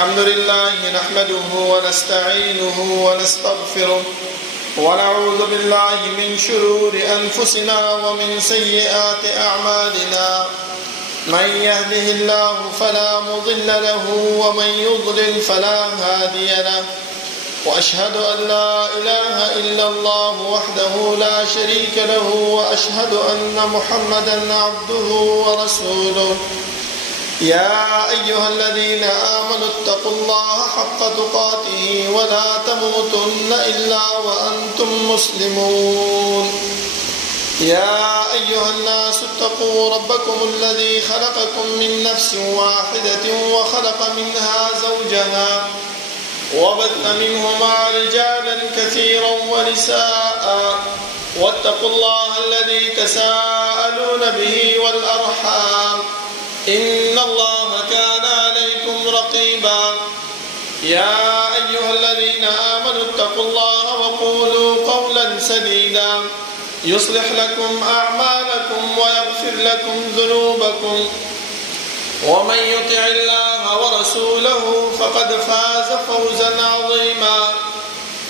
الحمد لله نحمده ونستعينه ونستغفره ونعوذ بالله من شرور أنفسنا ومن سيئات أعمالنا. من يهده الله فلا مضل له ومن يضلل فلا هادي له، وأشهد أن لا إله إلا الله وحده لا شريك له، وأشهد أن محمدا عبده ورسوله. يا أيها الذين آمنوا اتقوا الله حق تقاته ولا تموتن إلا وأنتم مسلمون. يا أيها الناس اتقوا ربكم الذي خلقكم من نفس واحدة وخلق منها زوجها وبث منهما رجالا كثيرا ونساء، واتقوا الله الذي تساءلون به والأرحام إن الله كان عليكم رقيبا. يا أيها الذين آمنوا اتقوا الله وقولوا قولا سديدا يصلح لكم أعمالكم ويغفر لكم ذنوبكم، ومن يطع الله ورسوله فقد فاز فوزا عظيما.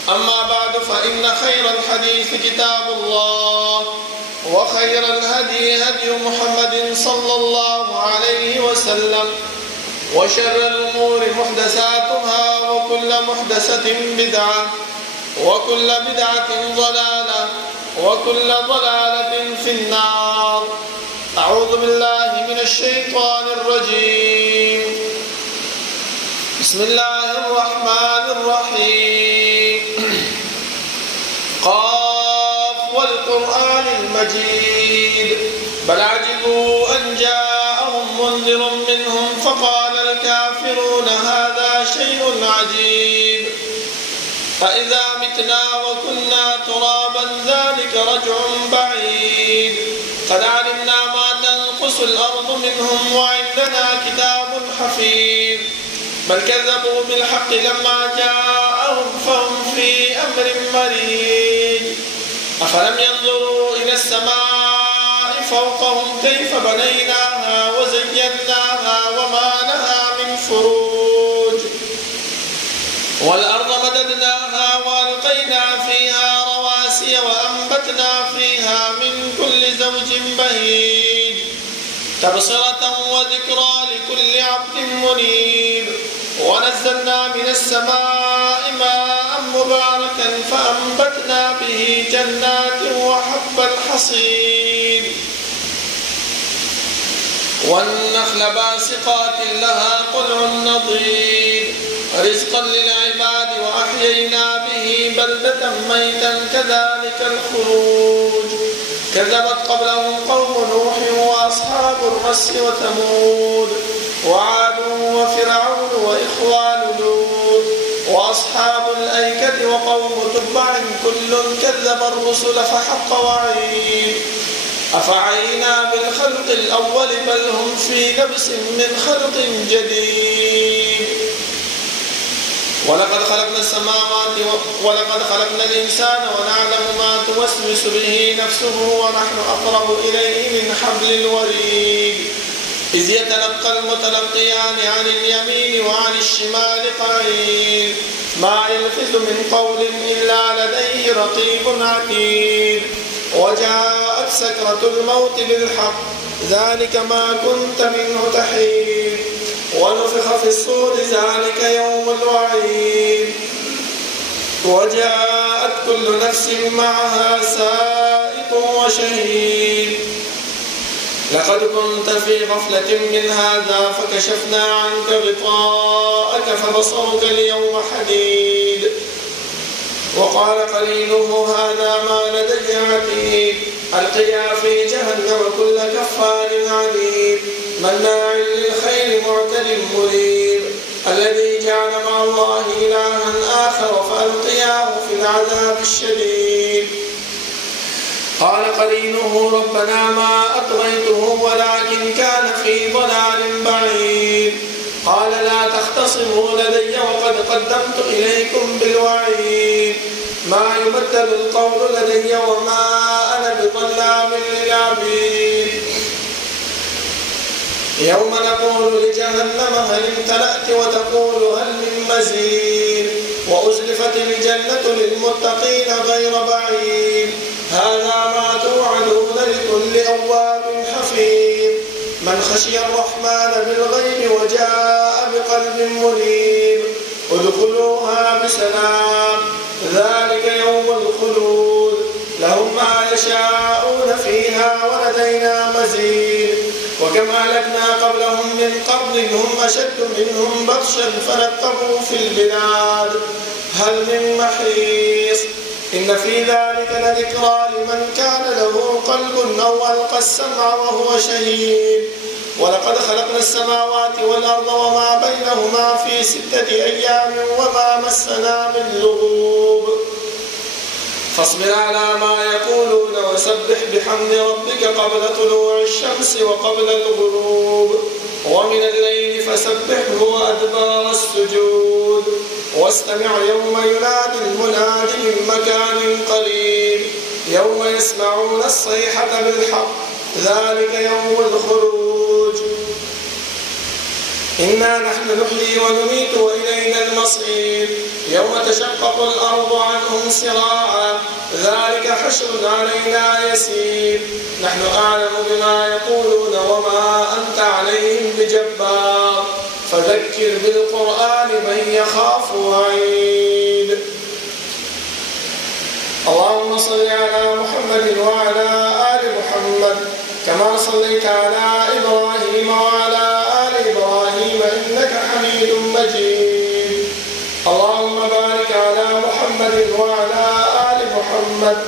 أما بعد، فإن خير الحديث كتاب الله، وخير الهدي هدي محمد صلى الله عليه وسلم، وشر الأمور محدثاتها، وكل محدثة بدعة، وكل بدعة ضلالة، وكل ضلالة في النار. أعوذ بالله من الشيطان الرجيم. بسم الله الرحمن الرحيم. قاف والقرآن المجيد بل عجبوا أن جاءهم منذر منهم فقال الكافرون هذا شيء عجيب. أإذا متنا وكنا ترابا ذلك رجع بعيد. قد علمنا ما تنقص الأرض منهم وعندنا كتاب حفيظ. بل كذبوا بالحق لما جاءهم فهم في أمر مريج. أفلم ينظروا إلى السماء فوقهم كيف بنيناها وزيناها وما لها من فروج. والأرض مددناها وألقينا فيها رواسي وأنبتنا فيها من كل زوج بهيج. تبصرة وذكرى لكل عبد منيب. ونزلنا من السماء ماء مباركا فأنبتنا به جنات وحب الحصيد. والنخل باسقات لها طلع نضيد رزقا للعباد وأحيينا به بلدة ميتا كذلك الخروج. كذبت قبلهم قوم نوح وأصحاب الرس وثمود وعاد وفرعون وإخوان لوط وأصحاب الأيكة وقوم تبع كل كذب الرسل فحق وعيد. أفعينا بالخلق الأول بل هم في لبس من خلق جديد. ولقد خلقنا السماوات ولقد خلقنا الإنسان ونعلم ما توسوس به نفسه ونحن أقرب إليه من حبل الوريد. إذ يتلقى المتلقيان عن اليمين وعن الشمال قعيد. ما يلفظ من قول إلا لديه رقيب عتيد. وجاءت سكرة الموت بالحق ذلك ما كنت منه تحيد. ونفخ في الصور ذلك يوم الوعيد. وجاءت كل نفس معها سائق وشهيد. لقد كنت في غفلة من هذا فكشفنا عنك غطاءك فبصرك اليوم حديد. وقال قرينه هذا ما لدي عتيد. ألقيا في جهنم كل كفار عنيد مناع للخير معتد مريب. الذي جعل مع الله إلها آخر فألقياه في العذاب الشديد. قال قرينه ربنا ما أطغيته ولكن كان في ضلال بعيد. قال لا تختصموا لدي وقد قدمت إليكم بالوعيد. ما يبدل القول لدي وما أنا بظلام للعبيد. يوم نقول لجهنم هل امتلأت وتقول هل مزيد وأزلفت الجنة للمتقين غير بعيد هذا ما توعدون لكل أواب حفيظ من خشي الرحمن بالغيب وجاء بقلب منيب ادخلوها بسلام ذلك يوم الخلود لهم ما يشاءون فيها ولدينا مزيد وكم أهلكنا قبلهم من قرن هم أشد منهم بطشا فنقبوا في البلاد هل من محيص إن في ذلك لذكرى لمن كان له قلب أو ألقى السمع وهو شهيد ولقد خلقنا السماوات والأرض وما بينهما في 6 أيام وما مسنا من لغوب فاصبر على ما يقولون وسبح بحمد ربك قبل طلوع الشمس وقبل الغروب ومن الليل فسبحه وأدبار السجود واستمع يوم ينادي المناد من مكان قريب يوم يسمعون الصيحة بالحق ذلك يوم الخروج إنا نحن نحيي ونميت وإلينا المصير يوم تشقق الأرض عنهم سراعا ذلك حشر علينا يسير نحن أعلم بما يقولون وما أنت عليهم بجبار فذكر بالقرآن من يخاف وعيد اللهم صل على محمد وعلى آل محمد كما صليت على إبراهيم وعلى آل إبراهيم إنك حميد مجيد اللهم بارك على محمد وعلى آل محمد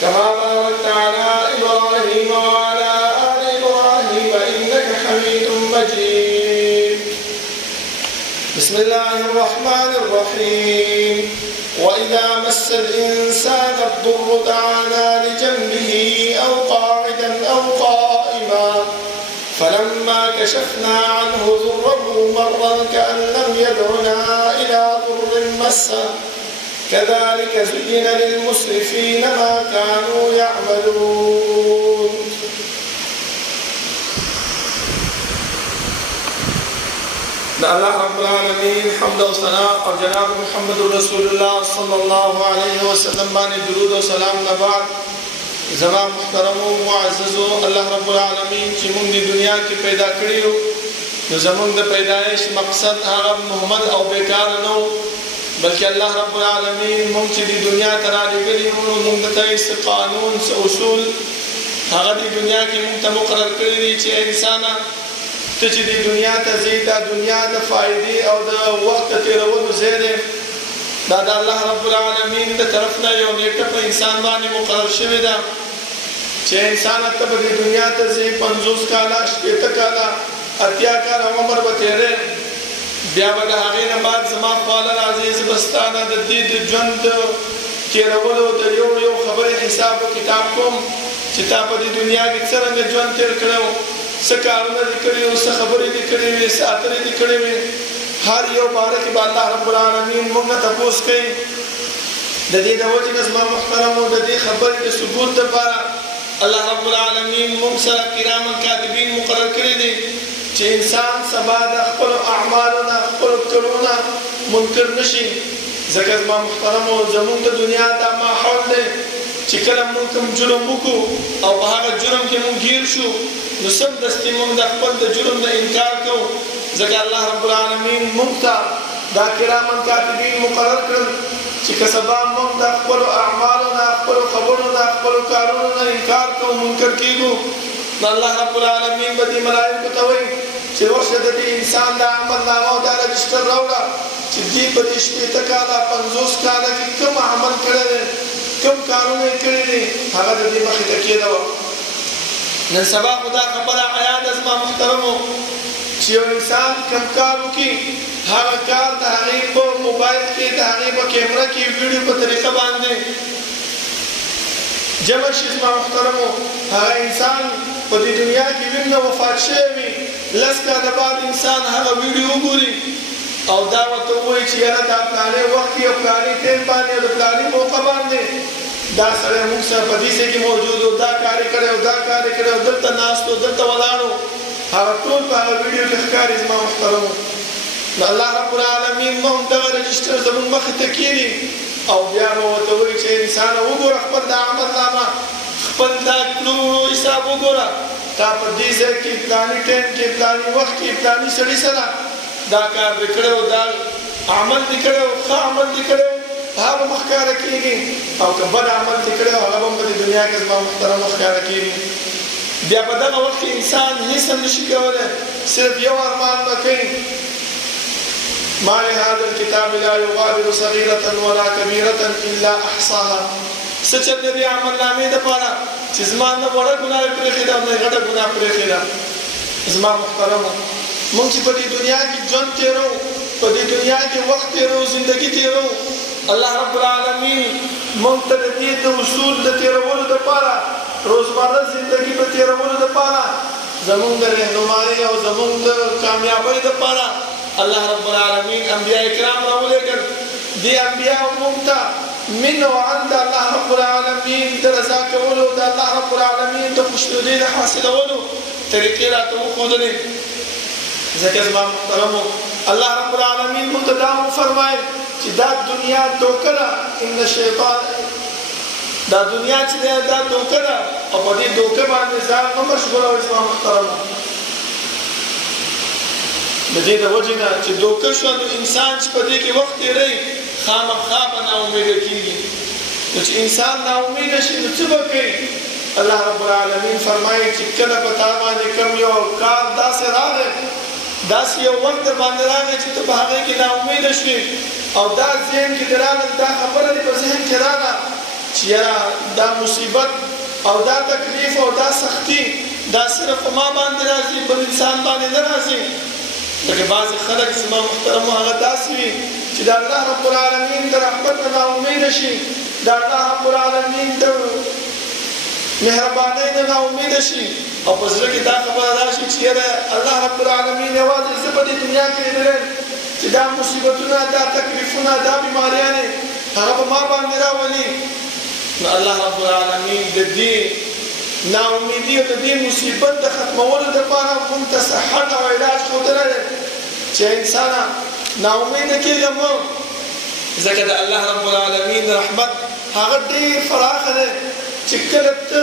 كما باركت على إبراهيم وعلى آل إبراهيم إنك حميد مجيد بسم الله الرحمن الرحيم وإذا مس الإنسان الضر دعانا لجنبه أو قاعدا أو قائما فلما كشفنا عنه ضره مر كأن لم يدعنا إلى ضر مسه كذلك زين للمسرفين ما كانوا يعملون الله رب العالمين حمد و ثنا اور جناب محمد رسول الله صلی الله علیه وسلم باندې درود و سلام نه بعد زما محترم و معزز الله رب العالمین چې موږ د دنیا کې پیدا کړیو نو زموږ د پیدایش مقصد هغه محمد او بیکار نه بلکې الله رب العالمین موږ چې د دنیا ته راغلي یو موږ ته قانون اصول هغه د دنیا کې موږ ته مقرر کړی دي چې انسان ته چې د دنیا ته ځي دا دنیا د فائدې او د وخت تیرولو ځای دی دا د الله رب العالمین د طرف نه یو نیټه په انسان باندې مقرر شوې ده چې انسان ته په دنیا ته ځي 50 کاله 60 کاله 80 کاله عمر به تیرې بیا به د هغې نه بعد زما خواله راځي زه به ستا نه د دې د ژوند تیرولو د یو خبرې حساب و کتاب کوم چې تا په دې دنیا کې څرنګه ژوند تیر کړی و څه کارونه دې کړي وو څه خبرې دې کړې وې څه اترې دې کړې وې هر یو باره کې به الله رب العالمین موږ نه تپوس کوي د دې د وجې نه زما محترمو د دې خبرې د ثبوت دپاره الله رب العالمین موږ سره کرام کاتبین مقرر کړي دي چې انسان سبا د خپلو اعمالو نه خپلو کړو نه منکر نشي ځکه زما محترمو زموږ د دنیا دا ماحول دی چې کله موږ کوم جرم وکړو او په هغه جرم کې موږ ګیر شو نو سمدستي موږ د خپل د جرم نه انکار کوو ځکه الله رب العالمین موږ ته دا کرامن کاتبین مقرر کړل چې که سبا موږ د خپلو اعمالو نه خپلو خبرو نه خپلو کارونو نه انکار کوو منکر کېږو نو الله رب العالمین به دې ملایکو ته وایي چې ورشه د دې انسان د عمل نامه او دا رجسټر راوړه چې دې په دې 60 کاله 50 کاله کې کوم عمل کړی دی کوم کارونه یې کړي دي هغه د دې مخې ته کېده وه نن سبا خو دا خبره عیا ده زما محترمو چې یو انسان کوم کار وکړي هغه کار د هغې په موبایل کې د هغې په کیمره کې ویډیو په طریقه باندې جمع شي زما محترمو هغه انسان په دې دنیا کې وینه وفات شوی وي 10 کاله بعد انسان هغه ویډیو وګوري او دا ورته ووایي چې یاره دا پلانې وخت کې او پلانې ټیم باندې او د پلانې موقع باندې دا سړی موږ سره په دې ځای کې موجود و دا کار یې کړی او دا کار یې کړی او دلته ناست و دلته ولاړ و هغه ټول په هغه ویډیو کې ښکاري زما محترمو نو الله رب العالمین موږ دغه رجسټر زموږ مخې ته کینی او بیا به ورته وایي چې انسانه وګوره خپل د عمل نامه خپل دا کړو حساب وګوره تا په دې ځای کې پلاني ټایم کې پلاني وخت کې پلاني سړي سره دا کار دې کړی دا عمل دې کړی ښه عمل دې کړی هغه به مخکاره کېږي او که بد عمل دې کړی هغه به په دنیا کې زما محترم مخکاره کېږي بیا په دغه وخت کې انسان هېڅ هم نشي کولی صرف یو ارمان به کوي ما لهذا الكتاب لا يغادر صغيرة ولا كبيرة إلا أحصاها سچر دې عمل نامې دپاره چې زما نه وړه ګناه پرېښې ده نه غټه ګناه پرېښې ده زما محترمو موږ چې په دې دنیا کې ژوند تېرو په دې دنیا کې وخت تېرو زندګي تېرو الله رب العالمین موږ ته د دې د اصول د تېرولو دپاره روزمره زندګي په تېرولو دپاره زموږ د رهنمایي او زموږ د کامیابۍ دپاره الله رب العالمین انبیاء کرام راولېږل دې انبیاء موږ ته من وعند الله رب العالمین د رضا کولو د الله رب العالمین د خوشنودۍ د حاصلولو طریقې راته وښودلې ځکه زما محترمو الله رب العالمین موږ ته دا وفرمایل چې دا دنیا دوکه ده ان شیطان دا دنیا چې ده دا دوکه ده او په دې دوکه باندې ځان نه مشغولوئ زما محترمو د دې د وجې نه چې دوکه شوه نو انسان چې په دې کې وخت تېروي خامخا به ناامیده کېږي نو چې انسان ناامیده شي نو څه به کوي الله رب العالمین فرمایي چې کله په تا باندې کوم یو کار داسې راغی داسې یو وخت در باندې راغی چې ته په هغې کې ناامیده شوې او دا ذهن کې دې راغله دا خبره دې په ذهن کې راغله چې یاره دا مصیبت او دا تکلیف او دا سختي دا صرف په ما باندې راځي بل انسان باندې نه راځي لکه بعضې خلک زما محترمو هغه داسې وي چې د الله رب العالمین د رحمت نه ناامیده شي د الله رب العالمین د مهربانۍ نه ناامیده شي او په زړه کې دا خبره راشي چې یاره الله رب العالمین یوازې زه په دې دنیا کې لیدلی چې دا مصیبتونه دا تکلیفونه دا بیماریانې هغه په ما باندې راولي نو الله رب العالمین د دې ناامیدي او د دې مصیبت د ختمولو دپاره موږ ته صحت او علاج ښودلی دی چې انسانه ناامیده کېږه مه ځکه د الله رب العالمین رحمت هغه ډېر فراخه دی چې کله ته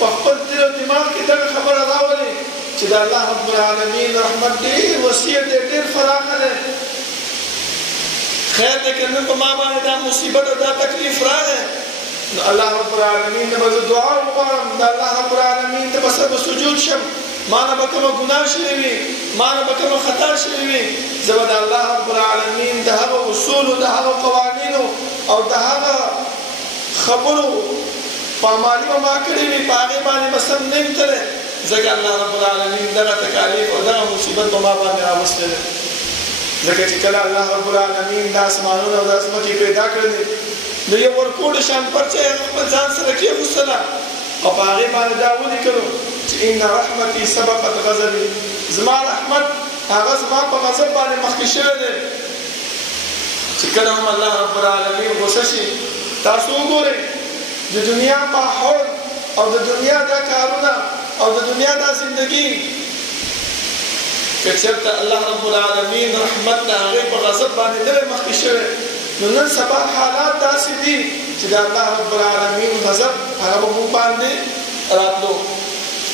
په خپل دل او دماغ کې دغه خبره راولې چې د الله رب العالمین رحمت ډېر وسیع دی ډېر فراخه دی خیر دی که نن په ما باندې دا مصیبت او دا تکلیف راغی نو الله رب العالمین ته به زه دعا وغواړم د الله رب العالمین ته به سر په سجود شم ما نه به کومه ګناه شوې وي ما نه به کومه خطا شوې وي زه به د الله رب العالمین د هغه اصولو د هغه قوانینو او د هغه خبرو پامالي به ما کړې وي په هغې باندې به سم نه یم تللی ځکه الله رب العالمین دغه تکالیف او دغه مصیبت په ما باندې راوستی دی ځکه چې کله الله رب العالمین د اسمانونو او د ځمکې پیدا کړی نو یو ورکوډ شان پرچه خپل ځان سره کېښوستله او په هغې باندې دا ولیکلو چې ان رحمتي سبقت غضبي زما رحمت هغه زما په غضب باندې مخکې شوی دی چې کله هم الله رب العالمین غوسه شي تاسو وګورئ د دنیا ماحول او د دنیا دا کارونه او د دنیا دا زندگی که چېرته الله رب العالمین رحمت د هغې په غضب باندې نه وی مخکې شوی نو نن سبا حالات داسې دي چې د الله رب العالمین غضب هغه به موږ باندې راتلو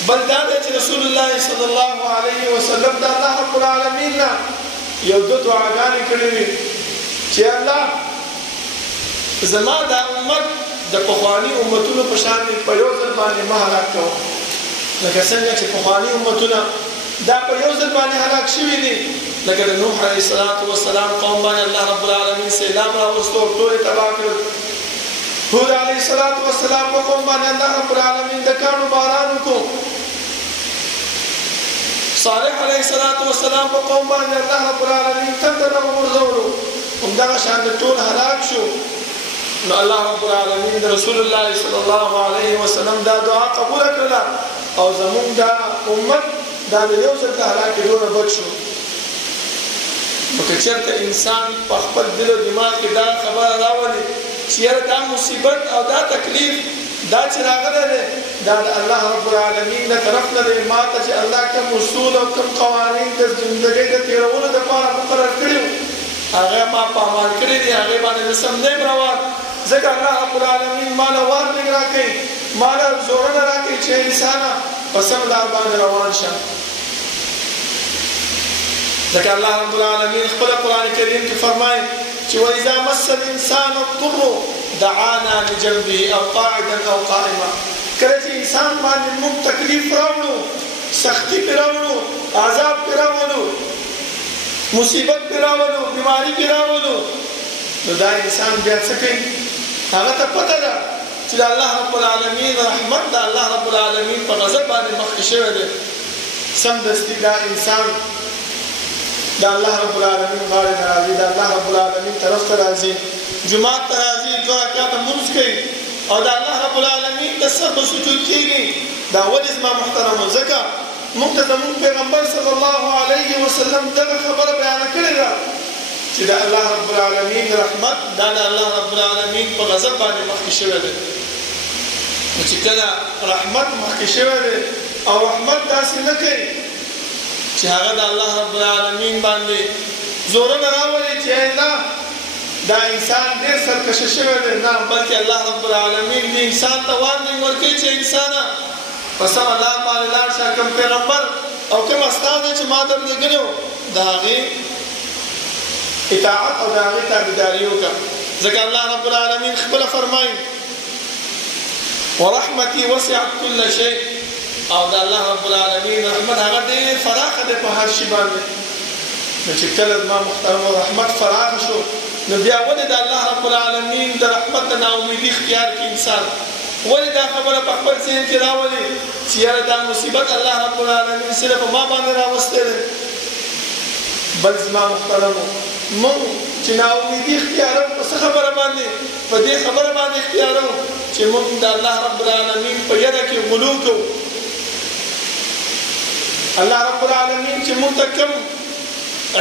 بل دا دی چې رسول الله صلی الله علیه وسلم د الله رب العالمین نه یو دو دعاګانې کړې وي چې الله زما دا امت د پخواني امتونو په شان په یو ځل باندې مه هلاک کوه لکه څنګه چې پخواني امتونه دا په یو ځل باندې هلاک شوي دي لکه د نوح علیه السلام قوم باندې الله رب العالمین سیلاب راوستو ټول یې تباه کړل هود علیه السلام په قوم باندې الله رب العالمین د کاڼو باران وکړو صالح علیه السلام په قوم باندې الله رب العالمین تندر راوغورځولو همدغه شان ټول هلاک شو نو الله رب العالمین د رسول الله صلی الله علیه وسلم دا دعا قبول کړله او زموږ دا امت دا د یو ځل د هلاکېدو نه بچ شو نو که چېرته انسان په خپل دل او دماغ کې دا خبره راولي چې یاره دا مصیبت او دا تکلیف دا چې راغلی دی دا د الله رب العالمین نه طرف نه دی ما ته چې الله کوم اصول او کوم قوانین د زندګۍ د تېرولو دپاره مقرر کړي هغه ما پامال کړي دي هغې باندې زه سم نه یم روان ځکه الله رب العالمین ما له وارننګ راکوي ما له زورنه راکوي چې انسانه په سم لار باندې روان شه ځکه الله رب العالمین خپل قرآن کریم کې فرمایي چې وإذا مس الإنسان الضر دعانا لجنبه او قاعدا او قائما کله چې انسان باندې موږ تکلیف راوړو سختی پرې راوړو عذاب پرې راوړو مصیبت پرې راوړو بیماری پرې راوړو نو دا انسان بیا څه کوي هغه ته پته ده چې د الله رب العالمین رحمت د الله رب العالمین په غضب باندې مخکې شوی دی سمدستي دا انسان د الله رب العالمین غاړې نه راځي د الله رب العالمین طرف ته راځي جماعت ته راځي 2 رکعاته لمونځ کوي او د الله رب العالمین د سر په سجود کېږي دا ولې زما محترمو ځکه موږ ته زموږ پیغمبر صلی الله علیه وسلم دغه خبره بیانه کړې ده چې د الله رب العالمین رحمت دا د الله رب العالمین په غضب باندې مخکې شوی دی نو چې کله رحمت مخکې شوی دی او رحمت داسې نه کوي چې هغه د الله رب العالمین باندې زورونه راولي چې الله دا انسان ډېر سرکشه شوی دی نه بلکې الله رب العالمین دې انسان ته وارننګ ورکوي چې انسانه په سمه لار باندې لاړ شه کوم پیغمبر او کوم استاد چې ما در لېږلی و د هغې اطاعت او د هغې تابعداري وکړه ځکه الله رب العالمین خپله فرمایي ورحمتي وسعت كل شيء او د الله رب العالمین رحمت هغه ډېر فراخه دی په هر شي باندې نو چې کله زما محترمو رحمت فراخه شو نو بیا ولې د الله رب العالمین د رحمت د ناامیدي اختیار کړي انسان ولې دا خبره په خپل ذهن کې راولي چې یاره دا مصیبت الله رب العالمین صرف په ما باندې راوستی دی بل زما محترمو موږ چې ناامیدي اختیاروو په څه خبره باندې په دې خبره باندې اختیاروو چې موږ د الله رب العالمین په یره کې غلو کوو الله رب العالمین چې موږ ته کوم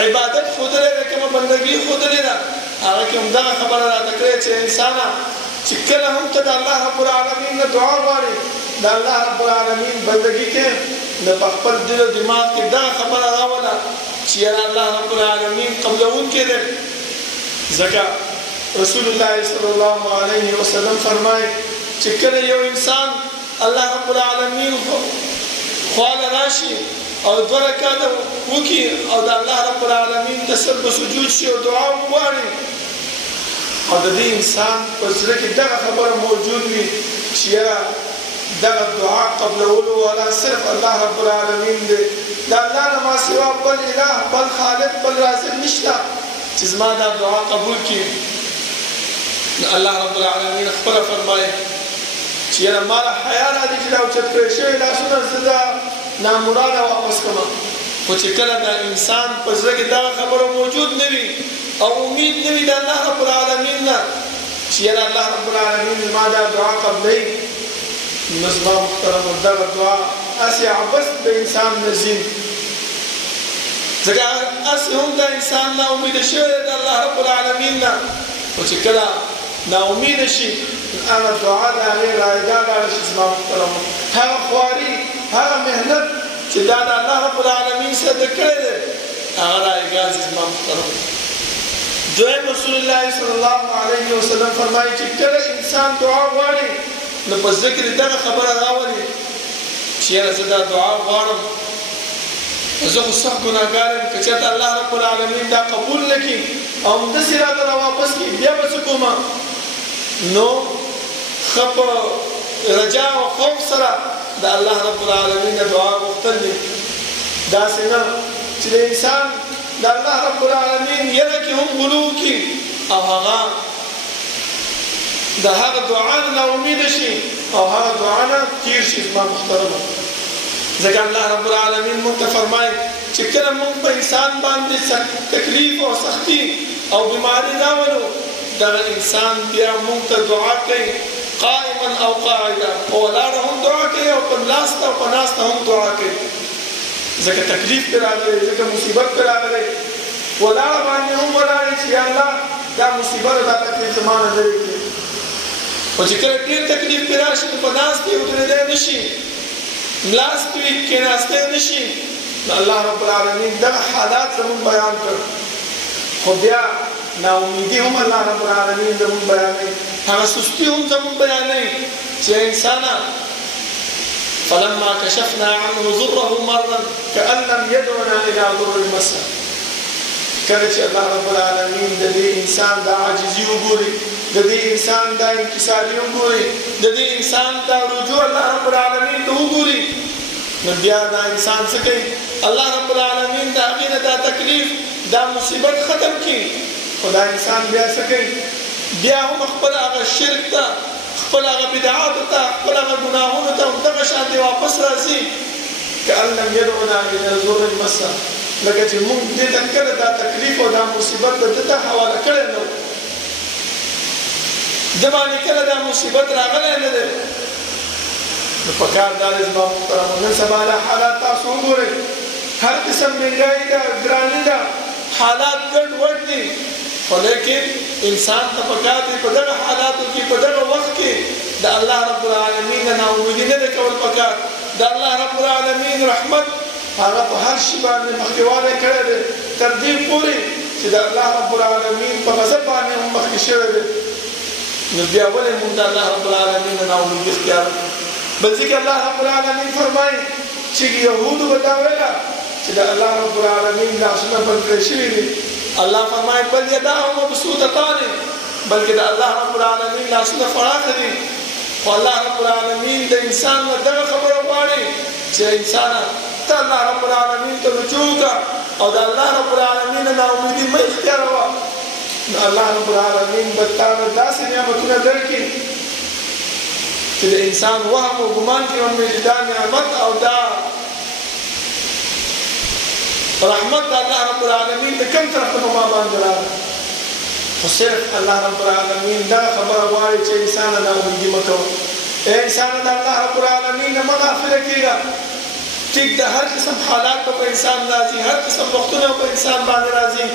عبادت ښودلی ده کومه بندګي ښودلې ده هغه کې هم دغه خبره راته کړې چې انسانه چې کله هم ته د الله رب العالمین نه دعا غواړې د الله رب العالمین بندګي کې نو په خپل دل او دماغ کې دغه خبره راوله چې یاره الله رب العالمین قبلونکی دی ځکه رسول الله صلی الله علیه وسلم فرمایي چې کله یو انسان الله رب العالمین خواله راشي او 2 رکعاته وکړي او د الله رب العالمین د سر په سجود شي او دعا وغواړي او د دې انسان په زړه کې دغه خبره موجود وي چې یاره دغه دعا قبلولو والا صرف الله رب العالمین دی د الله نه ما سوا بل اله بل خالق بل رازق نشته چې زما دا دعا قبول کړي الله رب العالمین خپله فرمایي چې یاره ما له حیا راځي چې دا اوچت کړی شوي لاسونه زه دا نامراده واپس کړم خو چې کله د انسان په زړه کې دغه خبره موجود نه وي او امید نه وي د الله رب العالمین نه چې یاره الله رب العالمین زما دا دعا قبلوي نو زما محترمو دغه دعا هسې عبث د انسان نه ځي ځکه هسې هم د انسان ناامیده شوی دی د الله رب العالمین نه خو چې کله ناامیده شي هغه دعا د هغې رایګاه لاړه شي زما محترمو هغه خواري هغه محنت چې دا د الله رب العالمین سره د کړی دی هغه رایګاه ځي زما محترمو دویم رسول الله صلی الله علیه وسلم فرمایي چې کله انسان دعا غواړي نو په ذکر دغه خبره راولي چې یاره زه دا دعا غواړم زه خو سخت ګناهګار یم که چېرته الله رب العالمین دا قبول نه کړي او همداسې راته راواپس کړي بیا به څه کومه نو ښه په رجا او خوف سره د الله رب العالمین نه دعا غوښتل دي داسې نه چې د انسان د الله رب العالمین یره کې هم غلو وکړي او هغه د هغه دعا نه ناامیده شي او هغه دعا نه تیر شي زما محترمو ځکه الله رب العالمین موږ ته فرمایي چې کله موږ په انسان باندې تکلیف او سختی او بیماری راولو دغه انسان بیا موږ ته دعا کوي قائما او قاعدا په ولاړه هم دعا کوي او په ناسته او په ناسته هم دعا کوي ځکه تکلیف پرې راغلی ځکه مصیبت پرې راغلی ولاړه باندې هم ولاړې چې یا الله دا مصیبت او دا تکلیف زما نه لرې کړي او چې کله ډېر تکلیف پرې راشي نو په ناستې ودرېدی نه شي، ملاستې وي کېناستی نه شي. نو الله رب العالمین دغه حالات زموږ بیان کړ. خو بیا ناامیدي هم الله رب العالمین زموږ بیانوي، هغه سستي هم زموږ بیانوي چې انسانه فلما كشفنا عنه ضره مرا كأن لم يدعنا إلى ضر مسه. کله چې الله رب العالمین د دې انسان د عاجزي وګوري، د دې انسان د انکساري وګوري، د دې انسان د رجوع الله رب العالمین ته وګوري، نو بیا دا انسان څه کوي؟ الله رب العالمین د هغې نه دا تکلیف دا مصیبت ختم کړي. خو دا انسان بیا څه کوي؟ بیا هم خپل هغه شرک ته، خپل هغه بدعاتو ته، خپل هغه ګناهونو ته همدغه شانتې واپس راځي. كأن لم يدعنا إلى ضر مسه، لکه چې موږ دې ته کله دا تکلیف او دا مصیبت د ده ته حواله کړی نه و، ده باندې کله دا مصیبت راغلی نه دی. نو پکار دا دی زما محترمو، نن سبا دا حالات تاسو وګورئ، هر قسم مهنګایي ده، ګراني ده، حالات ګډ وډ دي. خو لیکن انسان ته پکار دی په دغه حالاتو کې، په دغه وخت کې د الله رب العالمین نه ناامیدي نه ده کول پکار. د الله رب العالمین رحمت هغه په هر شي باندې مخکېوالی کړی دی، تر دې پورې چې د الله رب العالمین په غضب باندې هم مخکې شوی دی. نو بیا ولې موږ د الله رب العالمین نه ناامیدي اختیار کړو؟ بل ځکه الله رب العالمین فرمایي چې یهودو به دا ویله چې د الله رب العالمین لاسونه بند کړی شوي دي. الله فرمایي بل یداه مبسوطتان، بلکې د الله رب العالمین لاسونه فراخه دي. خو الله رب العالمین د انسان نه دغه خبره غواړي چې انسانه ته الله رب العالمین ته رجوع وکړه او د الله رب العالمین نه ناامیدي مه اختیاروه. نو الله رب العالمین به تا ته داسې نعمتونه درکړي چې د انسان وهم او ګمان کې هم دا نعمت او دا رحمت د الله رب العالمین د کوم طرف نه ما باندې راغلی. خو صرف الله رب العالمین دا خبره غواړي چې انسانه ناامیدي مه کوه. ای انسانه د الله رب العالمین نه مه غافله کېږه. ټیک د هر قسم حالات په انسان راځي، هر قسم وختونه په انسان باندې راځي،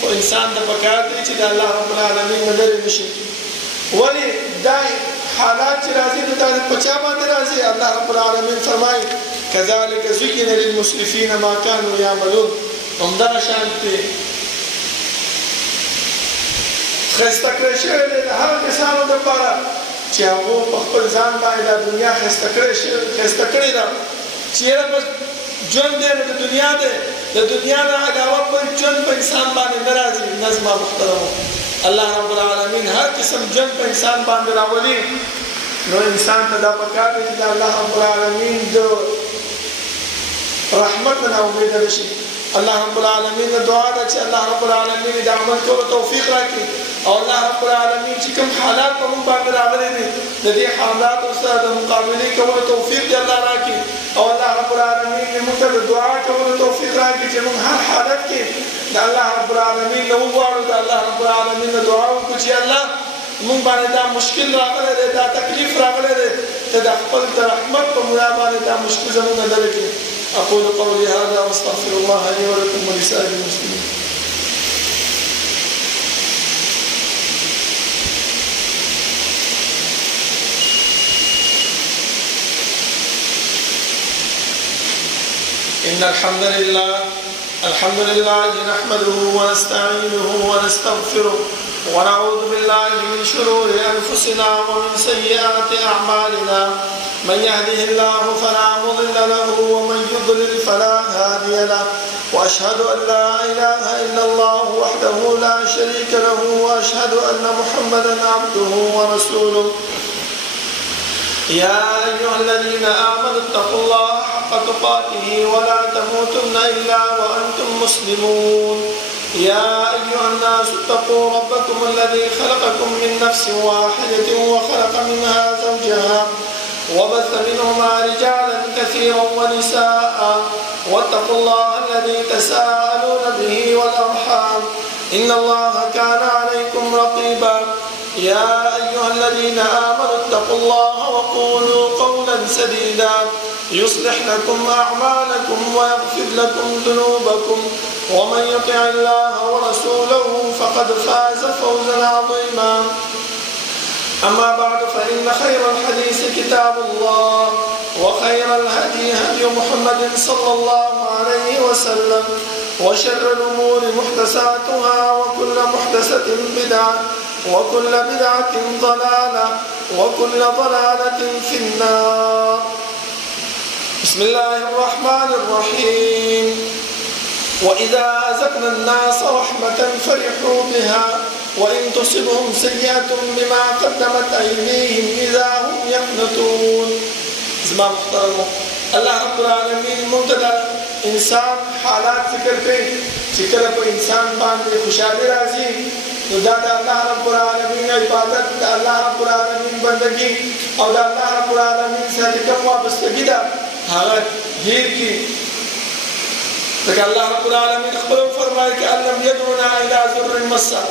خو انسان ته پکار دی چې د الله رب العالمین نه لرې نه شي. ولې دا حالات چې راځي نو دا په چا باندې راځي؟ الله رب العالمین فرمایي كذلك زين للمسرفين ما كانوا يعملون. همدغه شانتې ښایسته کړی شوی دی د هغه کسانو دپاره چې هغو په خپل ځان باندې دا دنیا ښایسته کړې ده چې یاره بس ژوند دی نو د دنیا دی، د دنیا نه علاوه بل ژوند په انسان باندې نه راځي. نه زما محترمو، الله رب العالمین هر قسم ژوند په انسان باندې راولي. نو انسان ته دا پکار دی چې د الله رب العالمین د رحمت نه امید نه شي. الله رب العالمین دعا ده چې الله رب العالمین د عمل کولو توفیق راکړي، او الله رب العالمین چې کوم حالات په موږ باندې راغلي دي د دې حالاتو سره د مقابلې کولو توفیق دې الله راکړي، او الله رب العالمین موږ ته د دعا کولو توفیق راکړي چې موږ هر حالت کې د الله رب العالمین نه وغواړو، د الله رب العالمین نه دعا وکړو چې الله موږ باندې دا مشکل راغلی دی، دا تکلیف راغلی دی، ته د خپل د رحمت په ملا باندې دا مشکل زموږ نه لرې کړي. أقول قولي هذا واستغفر الله لي ولكم ولسائر المسلمين. إن الحمد لله نحمده ونستعينه ونستغفره ونعوذ بالله من شرور أنفسنا ومن سيئات أعمالنا. من يهده الله فلا مضل له ومن يضلل فلا هادي له، وأشهد أن لا إله إلا الله وحده لا شريك له، وأشهد أن محمدا عبده ورسوله. يا أيها الذين آمنوا اتقوا الله حق تقاته ولا تموتن إلا وأنتم مسلمون. يا أيها الناس اتقوا ربكم الذي خلقكم من نفس واحدة وخلق منها زوجها وبث منهما رجالا كثيرا ونساء، واتقوا الله الذي تساءلون به والأرحام إن الله كان عليكم رقيبا. يا أيها الذين آمنوا اتقوا الله وقولوا قولا سديدا يصلح لكم أعمالكم ويغفر لكم ذنوبكم، ومن يطع الله ورسوله فقد فاز فوزا عظيما. أما بعد فإن خير الحديث كتاب الله وخير الهدي هدي محمد صلى الله عليه وسلم وشر الأمور محدثاتها وكل محدثة بدعة وكل بدعة ضلالة وكل ضلالة في النار. بسم الله الرحمن الرحيم. وإذا أذقنا الناس رحمة فرحوا بها وإن تصبهم سيئة بما قدمت أيديهم إذا هم يقنطون. زما محترم الله رب العالمين منتدى إنسان حالات ذكر كي ذكر کو إنسان باندې خوشالي راځي نو دا الله رب العالمين عبادت دا الله رب العالمين بندگی او دا الله رب العالمين سره کوم وابستګي ده هغه هیر کی ځکه الله رب العالمين خپل فرمایي چې الله يدعونا الى ذر مسا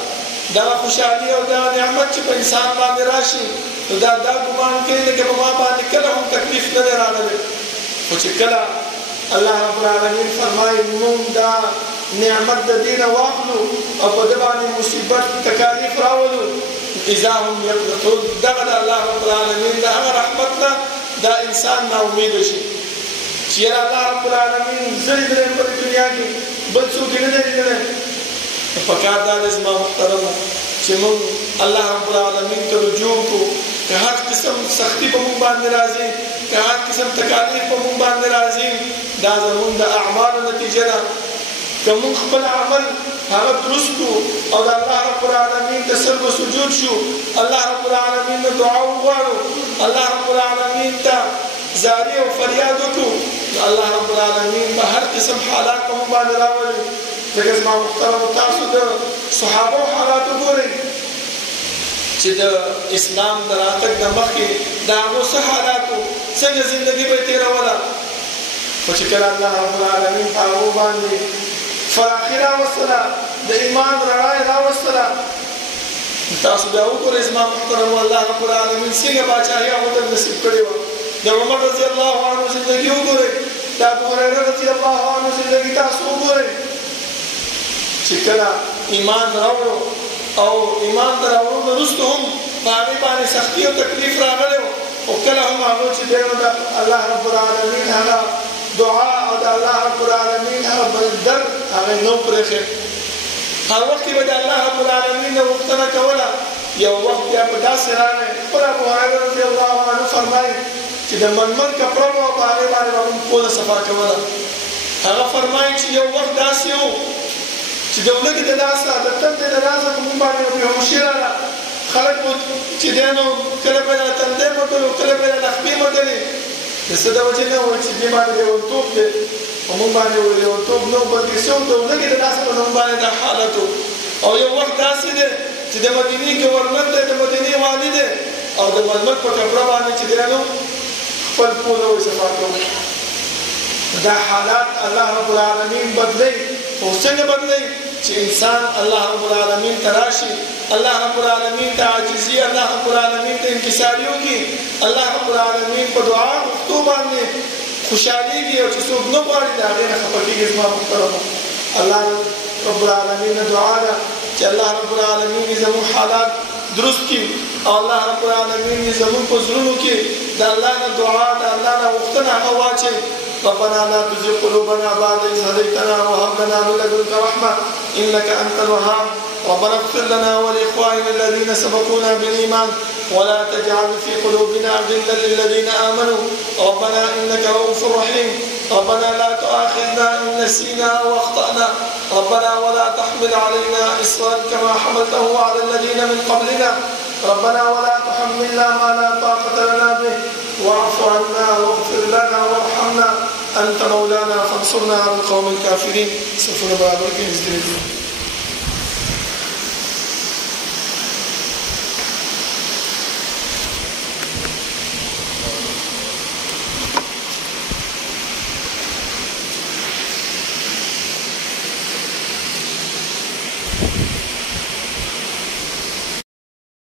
دا خوشالي او دا نعمت چې په انسان باندې راشي دا ګمان کوي چې په ما باندې کله هم تکلیف نه راغلی خو چې کله الله رب العالمين فرمایي موږ دا نعمت د دینه واخلو او په دې باندې مصیبت تکالیف راولو اذا هم يقنطون دغه الله رب العالمين دا هغه رحمت دا انسان نا امید شي چې الله رب العالمين زړه دې په دنیا کې بل څوک نه دی فکار دا زما محترم چې موږ الله رب العالمین ته رجوع کوو که هر قسم سختی په موږ باندې راځي که هر قسم تکالیف په موږ باندې راځي دا زموږ د اعمالو نتیجه ده که موږ خپل عمل هغه درست کړو او د الله رب العالمین ته سر و سجود شو الله رب العالمین ته دعا وغواړو الله رب العالمین ته زاری او فریاد وکړو الله رب العالمین په هر قسم حالات په موږ باندې راولي ځکه زما محترم تاسو د صحابه حالات وګورئ چې د اسلام د راتګ د مخکې د هغو څه حالاتو څنګه زندګي به یې تېروله خو چې کله الله رب العالمین په هغو باندې فراخي راوستله د ایمان رڼا یې راوستله تاسو بیا وګورئ زما محترم الله رب العالمین څنګه پاچاهي هغو ته نصیب کړې وه د عمر رضی الله عنه زندګي وګورئ د ابو هريره رضی الله عنه زندګي تاسو وګورئ چې کله ایمان راوړو او ایمان راوړو وروسته هم په هغې باندې سختي او تکلیف راغلی او کله هم هغه چې دی نو د الله رب العالمین هغه دعا او د الله رب العالمین هغه بلدر هغه نو پرېښی هر وخت کې به د الله رب العالمین نه غوښتنه کوله یو وخت بیا په داسې راغی خپل ابو هريره رضی الله عنه فرمایي چې د منمل کپړه وه په هغې باندې به موږ پوله صفا کوله هغه فرمایي چې یو وخت داسې و چې د ولږې د لاسه د تندې د لاسه په موږ باندې بېهوشي راغله خلک مو چې دی نو کله به یې تندی مټلو کله به یې لخمې مټلې د څه د وجې نه وه چې دې باندې لیونتوب دی په موږ باندې لیونتوب نه و بلکې څوک د ولږې د لاسه په موږ باندې دا حالت و او یو وخت داسې دی چې د مدینې ګورنر دی د مدینې والي دی او د ململ په کپړه باندې چې دی نو خپل پوله وایي صفا کوي دا حالات الله رب العالمین بدلی او څنګه بدلی چې انسان الله رب العالمین تراشي الله رب العالمین ته عاجزي الله رب العالمین ته انکساري وکړي الله رب العالمین په دعا غوښتو باندې خوشحالېږي او چې څوک نه غواړي د هغې نه خفه کېږي زما محترمو الله رب العالمین نه دعا ده چې الله رب العالمین زموږ حالات درست کړي او الله رب العالمین زموږ په زړونو کې د الله نه دعا د الله نه غوښتنه هغه واچوي ربنا لا تزغ قلوبنا بعد إذ هديتنا وهب لنا من لدنك رحمة إنك أنت الوهاب ربنا اغفر لنا ولإخواننا الذين سبقونا بالإيمان ولا تجعل في قلوبنا غلا للذين آمنوا ربنا إنك رؤوف رحيم ربنا لا تؤاخذنا إن نسينا أو أخطأنا ربنا ولا تحمل علينا إصرا كما حملته على الذين من قبلنا ربنا ولا تحملنا ما لا طاقة لنا به واعف عنا واغفر لنا وارحمنا أنت مولانا فانصرنا على القوم الكافرين سوف نبارك